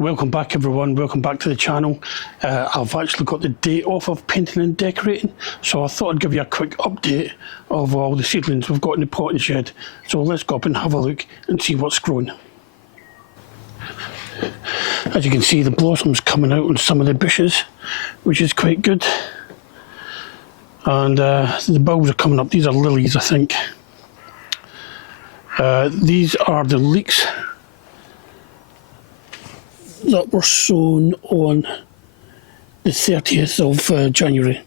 Welcome back everyone, welcome back to the channel. I've actually got the day off of painting and decorating, so I thought I'd give you a quick update of all the seedlings we've got in the potting shed. So let's go up and have a look and see what's growing. As you can see, the blossoms coming out on some of the bushes, which is quite good. And the bulbs are coming up. These are lilies, I think. These are the leeks that were sown on the 30th of January.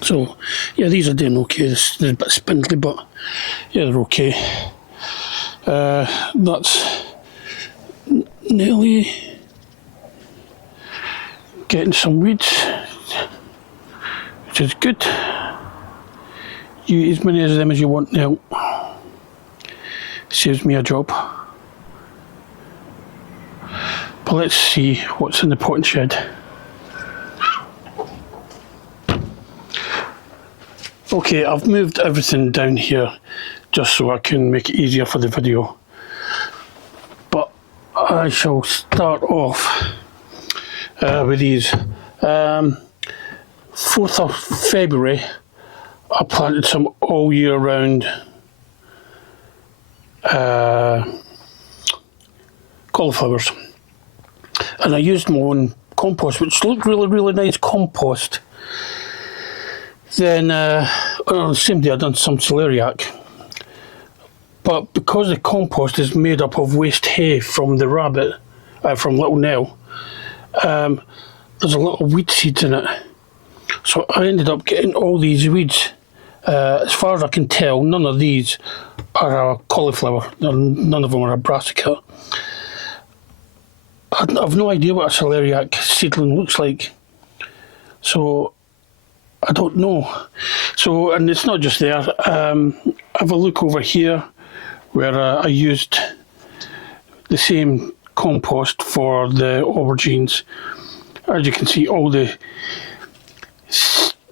So yeah, these are doing okay. They're a bit spindly, but yeah, they're okay. That's nearly getting some weeds, which is good. You eat as many of them as you want now. Saves me a job. But let's see what's in the potting shed. Okay, I've moved everything down here just so I can make it easier for the video. But I shall start off with these. 4th of February, I planted some all year round cauliflowers. And I used my own compost, which looked really nice compost. Then on the same day I done some celeriac. But because the compost is made up of waste hay from the rabbit, from Little Nell, there's a lot of weed seeds in it. So I ended up getting all these weeds. As far as I can tell, none of these are a cauliflower. None of them are a brassica. I've no idea what a celeriac seedling looks like, so I don't know. So, and it's not just there. Have a look over here where I used the same compost for the aubergines. As you can see, all the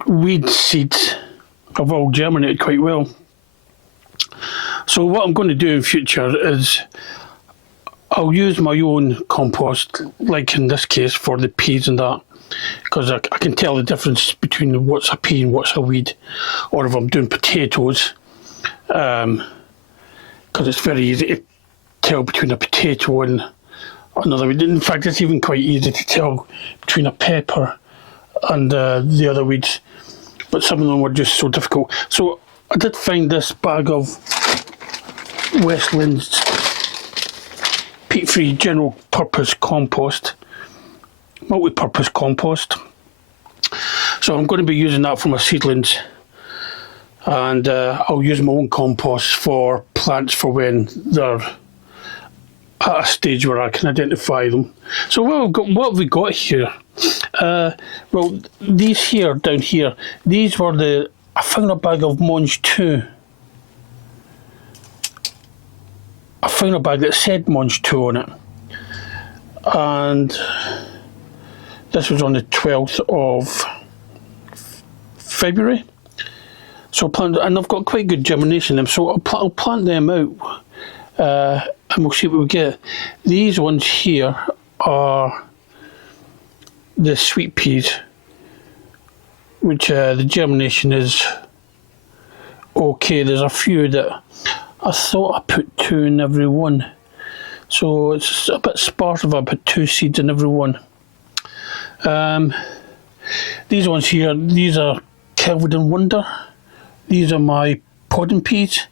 weed seeds have all germinated quite well. So what I'm going to do in future is I'll use my own compost, like in this case for the peas and that, because I can tell the difference between what's a pea and what's a weed. Or if I'm doing potatoes, because it's very easy to tell between a potato and another weed. In fact, it's even quite easy to tell between a pepper and the other weeds, but some of them were just so difficult. So I did find this bag of Westland's peat-free general purpose compost, multi-purpose compost. So I'm going to be using that for my seedlings, and I'll use my own compost for plants for when they're at a stage where I can identify them. So what have we got here? Well, these here, down here, these were I found a bag of Monge 2. I found a bag that said Monge 2 on it, and this was on the 12th of February. So and I've got quite good germination in them, so I'll plant them out, and we'll see what we get. These ones here are the sweet peas, which the germination is okay. There's a few that I thought I put 2 in every one, so it's a bit sparse if I put 2 seeds in every one. These ones here, these are Kelvin and Wonder. These are my podding peas.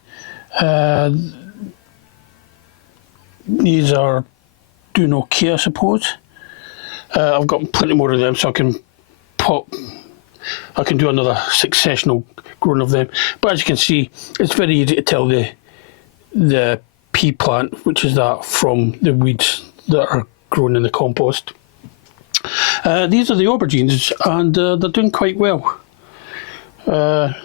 These are doing okay, I suppose. I've got plenty more of them, so I can do another successional growing of them. But as you can see, it's very easy to tell the pea plant, which is that, from the weeds that are grown in the compost. These are the aubergines, and they're doing quite well. Don't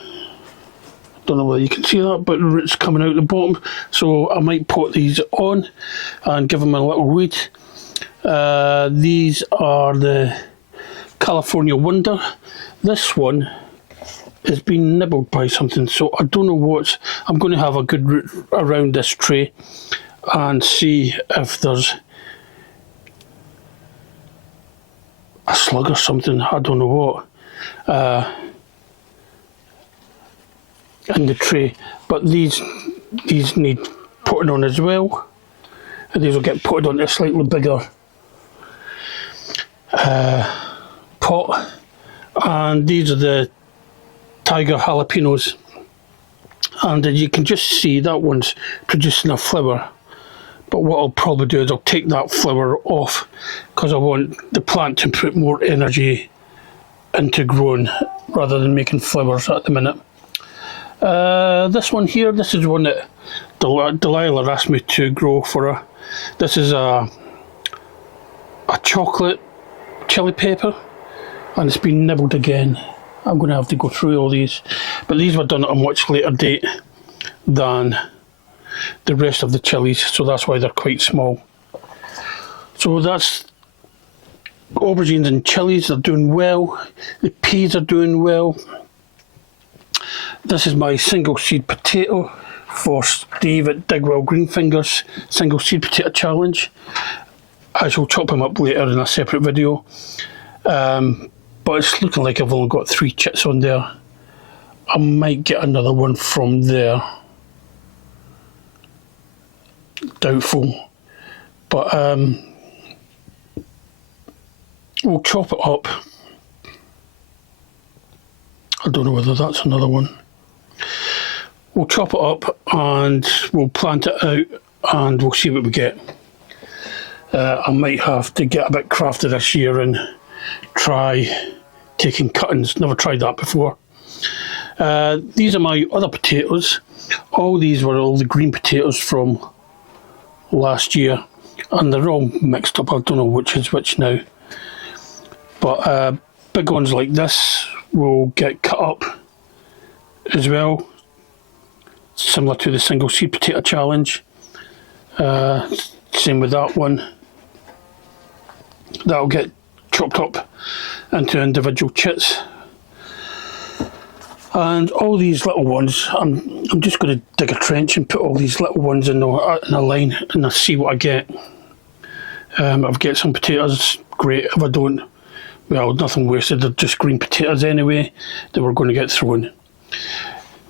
know whether you can see that, but the roots coming out the bottom, so I might pot these on and give them a little weed. These are the California Wonder. This one has been nibbled by something, so I don't know what. I'm going to have a good root around this tray and see if there's a slug or something, I don't know what, in the tray. But these need putting on as well, and these will get put on a slightly bigger pot. And these are the tiger jalapenos, and you can just see that one's producing a flower. But what I'll probably do is I'll take that flower off, because I want the plant to put more energy into growing rather than making flowers at the minute. This one here, this is one that Delilah asked me to grow for her. This is a chocolate chili pepper, and it's been nibbled again. I'm going to have to go through all these, but these were done at a much later date than the rest of the chilies, so that's why they're quite small. So that's aubergines and chilies. They're doing well. The peas are doing well. This is my single seed potato for Steve at Digwell Greenfingers single seed potato challenge. I shall chop him up later in a separate video, but it's looking like I've only got 3 chits on there. I might get another one from there, doubtful, but we'll chop it up. I don't know whether that's another one. We'll chop it up and we'll plant it out and we'll see what we get. I might have to get a bit crafty this year and try taking cuttings. Never tried that before. These are my other potatoes. All these were all the green potatoes from last year, and they're all mixed up. I don't know which is which now. But big ones like this will get cut up as well, similar to the single seed potato challenge. Same with that one. That'll get chopped up into individual chits. And all these little ones, I'm just going to dig a trench and put all these little ones in a line, and I'll see what I get. If I get some potatoes, great. If I don't, well, nothing wasted. They're just green potatoes anyway that we're going to get thrown.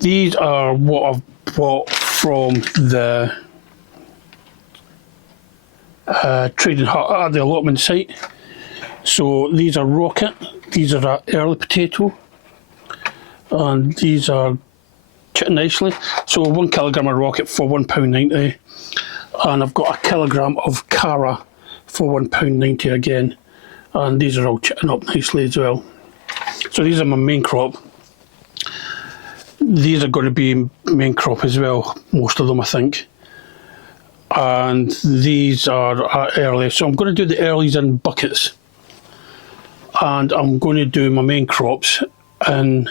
These are what I've bought from the trading hut at the allotment site. So these are rocket, these are an early potato, and these are chitting nicely. So 1 kilogram of rocket for £1.90, and I've got a kilogram of Cara for £1.90 again, and these are all chitting up nicely as well. So these are my main crop. These are going to be main crop as well, most of them I think. And these are early, so I'm going to do the earlies in buckets, and I'm going to do my main crops in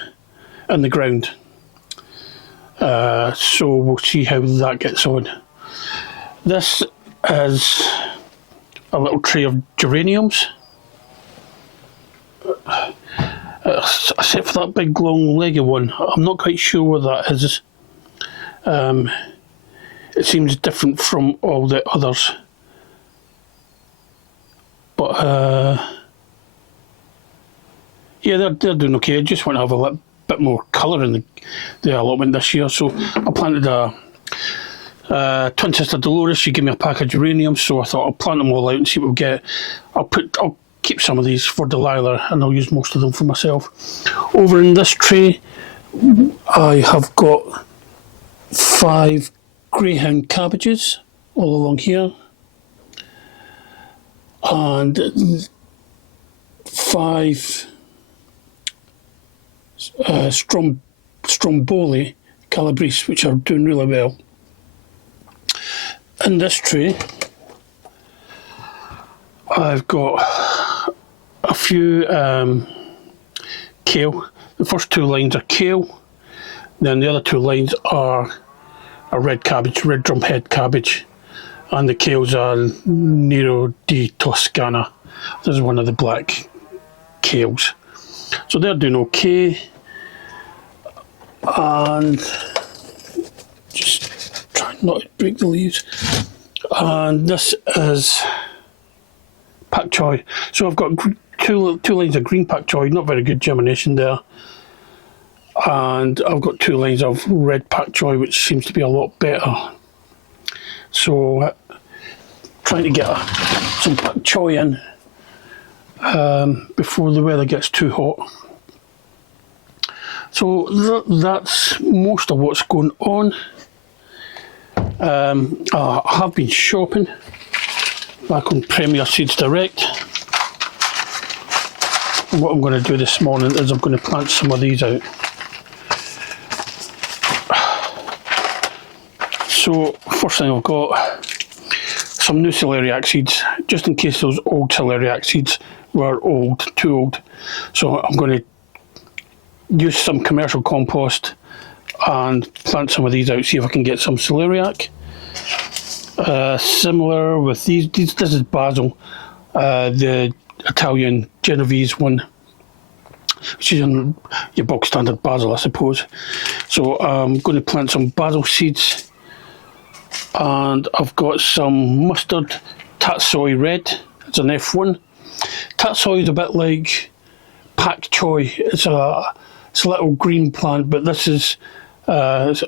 the ground. So we'll see how that gets on. This is a little tray of geraniums, except for that big long legged one. I'm not quite sure what that is. It seems different from all the others, but yeah, they're doing okay. I just want to have a bit more colour in the allotment this year, so I planted a twin sister Dolores. She gave me a pack of geraniums, so I thought I'll plant them all out and see what we get. I'll keep some of these for Delilah, and I'll use most of them for myself. Over in this tray, I have got 5 greyhound cabbages all along here, and 5 Stromboli Calabrese, which are doing really well. In this tray, I've got a few kale. The first 2 lines are kale, then the other 2 lines are a red cabbage, red drumhead cabbage, and the kales are Nero di Toscana. This is one of the black kales. So they're doing okay, and just try not to break the leaves. And this is pak choy. So I've got two lines of green pak choi, not very good germination there. And I've got 2 lines of red pak choi, which seems to be a lot better. So trying to get some pak choi in before the weather gets too hot. So that's most of what's going on. I have been shopping back on Premier Seeds Direct. And what I'm going to do this morning is I'm going to plant some of these out. So first thing I've got some new celeriac seeds, just in case those old celeriac seeds were too old. So I'm going to use some commercial compost and plant some of these out, see if I can get some celeriac. Similar with these, this is basil, the Italian Genovese one, which is your bog standard basil, I suppose. So I'm going to plant some basil seeds. And I've got some mustard tatsoi red. It's an F1. Tatsoi is a bit like pak choi. It's a little green plant, but this is it's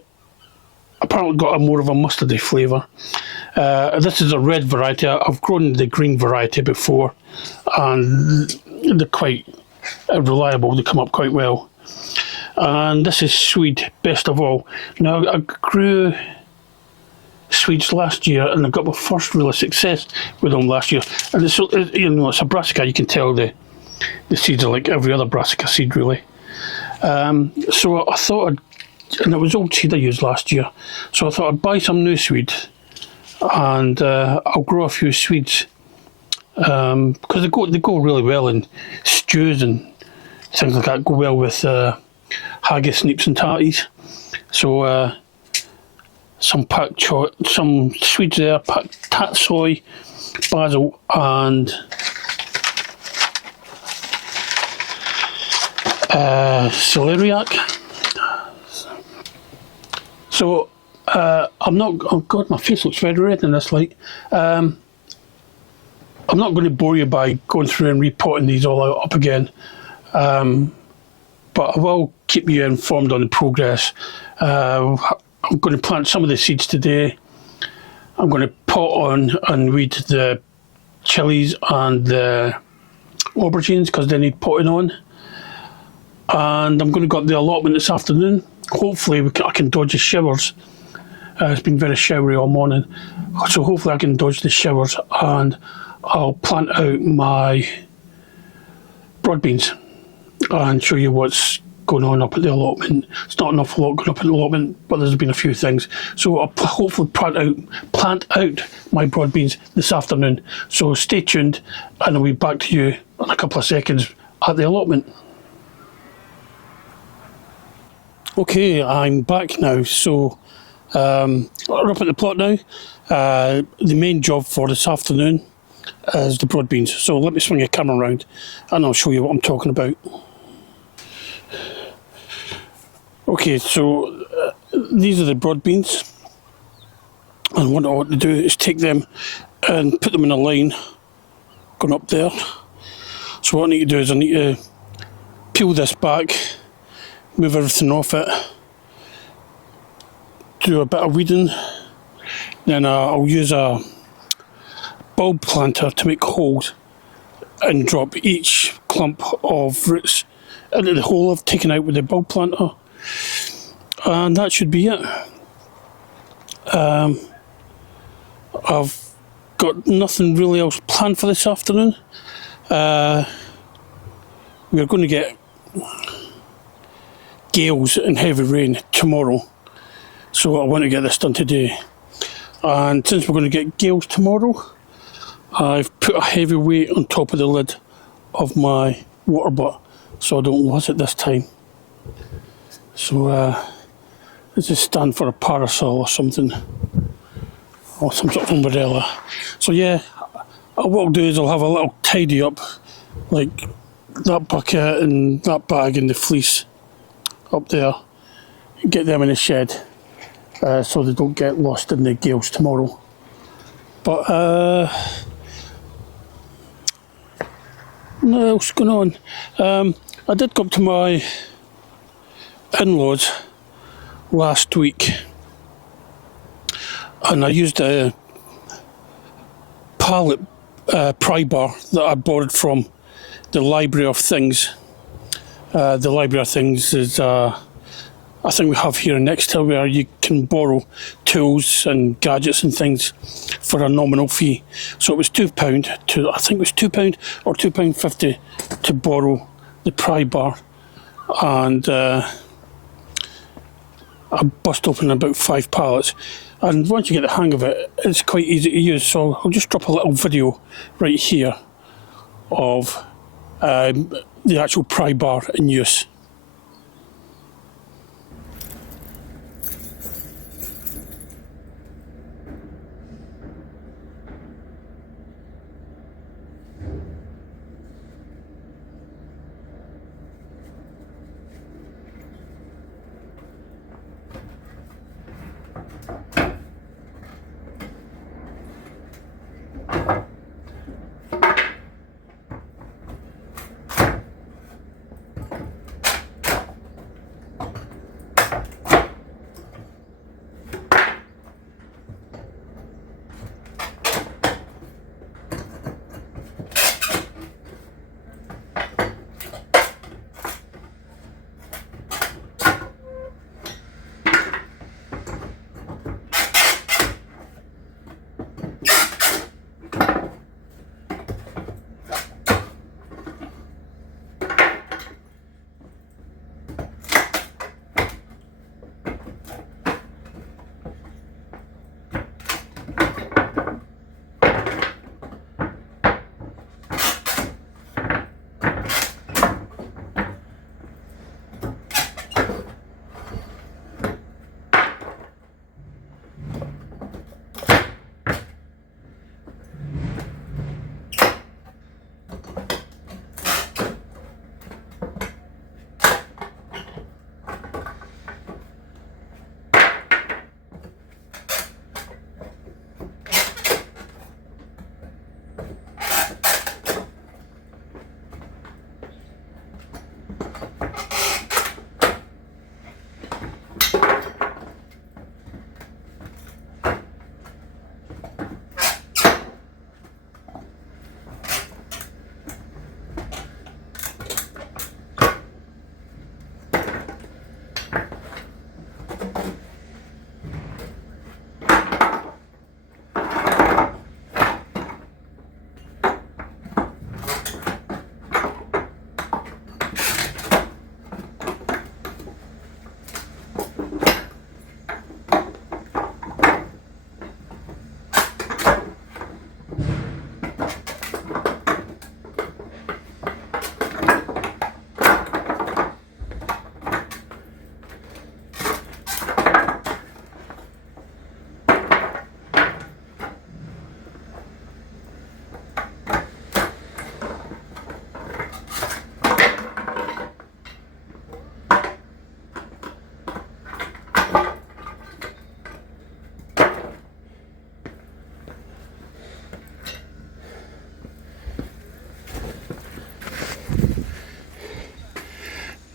apparently got more of a mustardy flavour. This is a red variety. I've grown the green variety before, and they're quite reliable. They come up quite well. And this is Swede, best of all. Now I grew Swedes last year, and I got my first real success with them last year. And it's a brassica. You can tell the seeds are like every other brassica seed, really. So I thought, and it was old seed I used last year, so I thought I'd buy some new Swede, and I'll grow a few Swedes because they go really well in stews and things like that. Go well with haggis, neeps, and tatties. So. Some pak choi, some Swedes there, tatsoi, basil, and celeriac. So I'm not. Oh God, my face looks very red in this light. I'm not going to bore you by going through and repotting these all out up again, but I will keep you informed on the progress. I'm going to plant some of the seeds today. I'm going to pot on and weed the chilies and the aubergines because they need potting on. And I'm going to go up the allotment this afternoon. Hopefully I can dodge the showers. It's been very showery all morning. So hopefully I can dodge the showers and I'll plant out my broad beans and show you what's going on up at the allotment. It's not an awful lot going up at the allotment, but there's been a few things. So I'll hopefully plant out my broad beans this afternoon. So stay tuned, and I'll be back to you in a couple of seconds at the allotment. Okay, I'm back now. So we're up at the plot now. The main job for this afternoon is the broad beans. So let me swing your camera around and I'll show you what I'm talking about. Okay, so these are the broad beans, and what I want to do is take them and put them in a line going up there. So what I need to do is I need to peel this back, move everything off it, do a bit of weeding, then I'll use a bulb planter to make holes and drop each clump of roots into the hole I've taken out with the bulb planter. And that should be it. I've got nothing really else planned for this afternoon. We're going to get gales and heavy rain tomorrow, so I want to get this done today. And since we're going to get gales tomorrow, I've put a heavy weight on top of the lid of my water butt so I don't lose it this time. So this is stand for a parasol or something, or some sort of umbrella. So yeah, what I'll do is I'll have a little tidy up, like that bucket and that bag and the fleece up there, get them in the shed so they don't get lost in the gales tomorrow. But What else going on? I did go up to my in-laws last week, and I used a pallet pry bar that I borrowed from the Library of Things. The Library of Things is, I think we have here in Exeter, where you can borrow tools and gadgets and things for a nominal fee. So it was £2 I think it was £2 or £2.50 to borrow the pry bar, and I bust open about 5 pallets. And once you get the hang of it, it's quite easy to use. So I'll just drop a little video right here of the actual pry bar in use.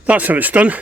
That's how it's done.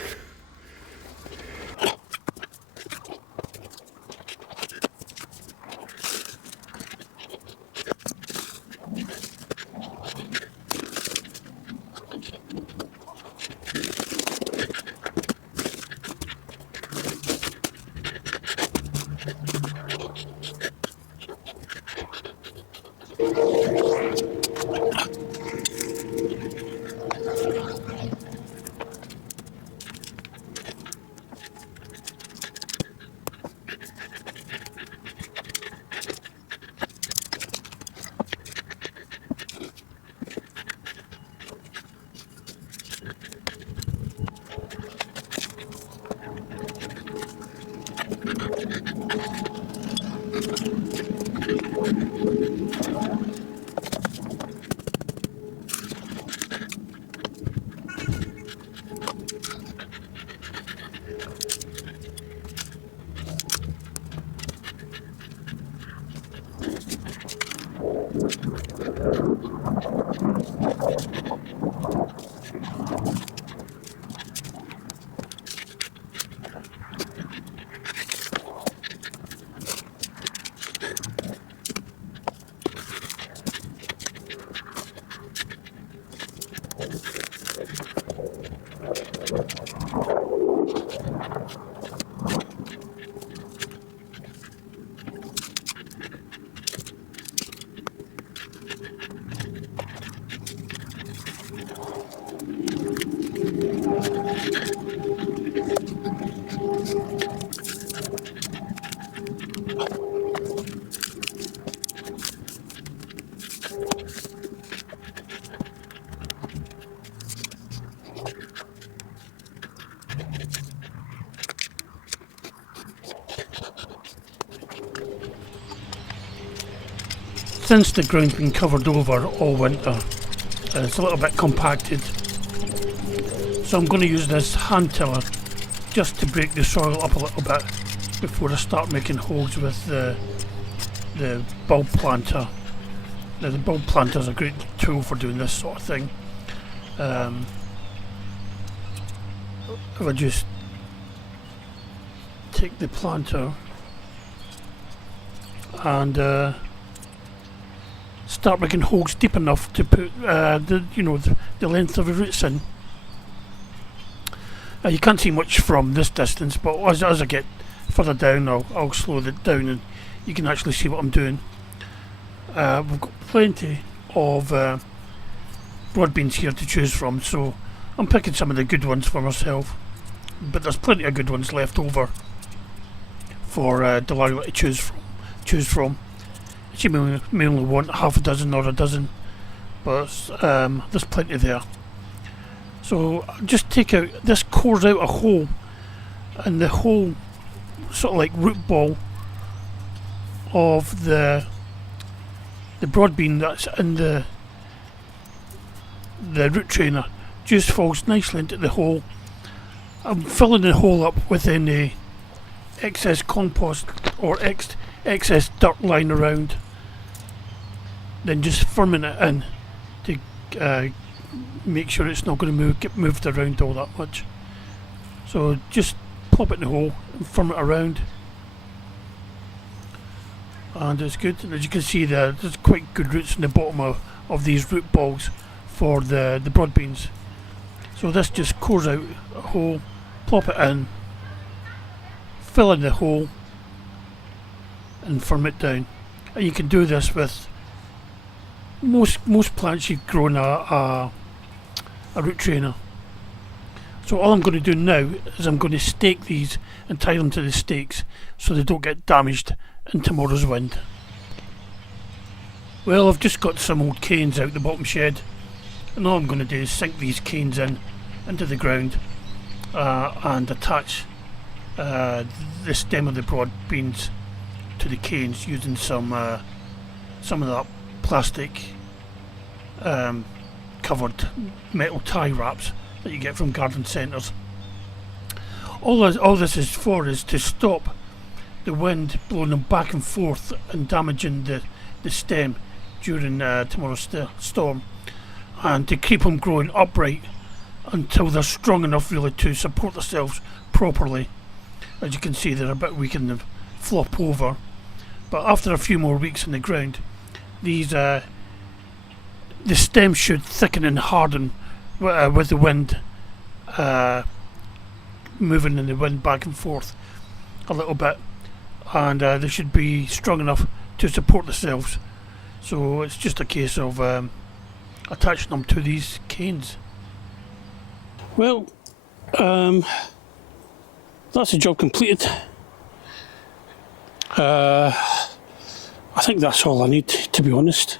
since the ground's been covered over all winter, it's a little bit compacted. So I'm going to use this hand tiller just to break the soil up a little bit before I start making holes with the bulb planter. Now the bulb planter is a great tool for doing this sort of thing. If I just take the planter and start making holes deep enough to put the length of the roots in. You can't see much from this distance, but as I get further down, I'll slow it down and you can actually see what I'm doing. We've got plenty of broad beans here to choose from, so I'm picking some of the good ones for myself, but there's plenty of good ones left over for Delilah to choose from. She may only want half a dozen or a dozen, but there's plenty there. So just take out, this cores out a hole, and the whole sort of like root ball of the broad bean that's in the root trainer just falls nicely into the hole. I'm filling the hole up with any excess compost or excess dirt lying around, then just firming it in to make sure it's not going to get moved around all that much. So just plop it in the hole and firm it around, and it's good. And as you can see there's quite good roots in the bottom of these root balls for the broad beans. So this just cores out a hole, plop it in, fill in the hole and firm it down. And you can do this with most plants you've grown a root trainer. So all I'm going to do now is I'm going to stake these and tie them to the stakes so they don't get damaged in tomorrow's wind. Well, I've just got some old canes out the bottom shed, and all I'm going to do is sink these canes into the ground and attach the stem of the broad beans to the canes using some of that plastic covered metal tie wraps that you get from garden centres. All this is for is to stop the wind blowing them back and forth and damaging the stem during tomorrow's storm, and to keep them growing upright until they're strong enough really to support themselves properly. As you can see, they're a bit weak and they flop over, but after a few more weeks in the ground, these the stem should thicken and harden with the wind moving in the wind back and forth a little bit, and they should be strong enough to support themselves. So it's just a case of attaching them to these canes. Well, that's the job completed. I think that's all I need, to be honest.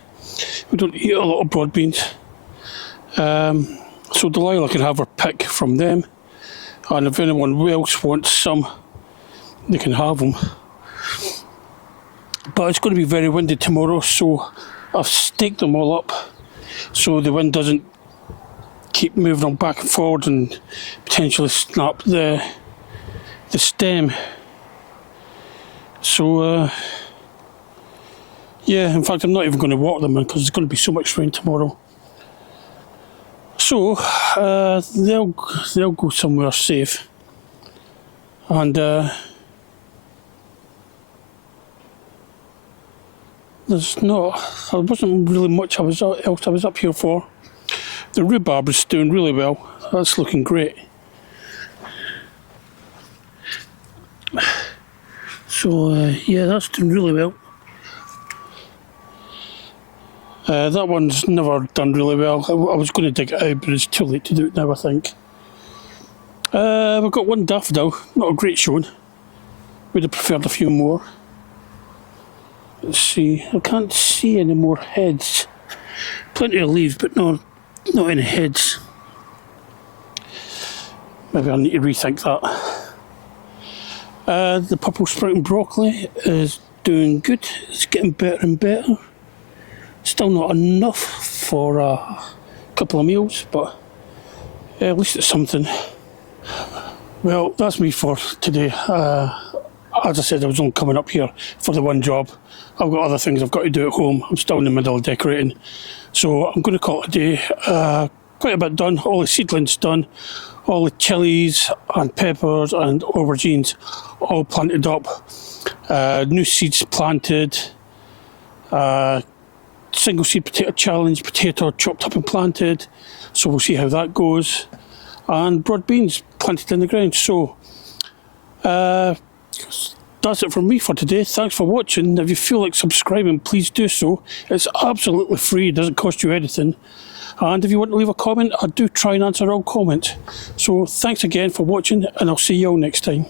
We don't eat a lot of broad beans, so Delilah can have her pick from them, and if anyone else wants some, they can have them. But it's going to be very windy tomorrow, so I've staked them all up so the wind doesn't keep moving them back and forward and potentially snap the stem. So yeah, in fact I'm not even going to water them because there's going to be so much rain tomorrow. So they'll go somewhere safe, and there wasn't really much else I was up here for. The rhubarb is doing really well. That's looking great. So yeah, that's doing really well. That one's never done really well. I was going to dig it out, but it's too late to do it now, I think. We've got one daffodil, not a great showing. Would have preferred a few more. Let's see, I can't see any more heads. Plenty of leaves, but not any heads. Maybe I need to rethink that. The purple sprouting broccoli is doing good. It's getting better and better. Still not enough for a couple of meals, but at least it's something. Well, that's me for today. As I said, I was only coming up here for the one job. I've got other things I've got to do at home. I'm still in the middle of decorating. So I'm going to call it a day. Quite a bit done. All the seedlings done. All the chilies and peppers and aubergines all planted up. New seeds planted. Single seed potato challenge, potato chopped up and planted. So we'll see how that goes. And broad beans planted in the ground. So that's it from me for today. Thanks for watching. If you feel like subscribing, please do so. It's absolutely free. It doesn't cost you anything. And if you want to leave a comment, I do try and answer all comments. So thanks again for watching, and I'll see you all next time.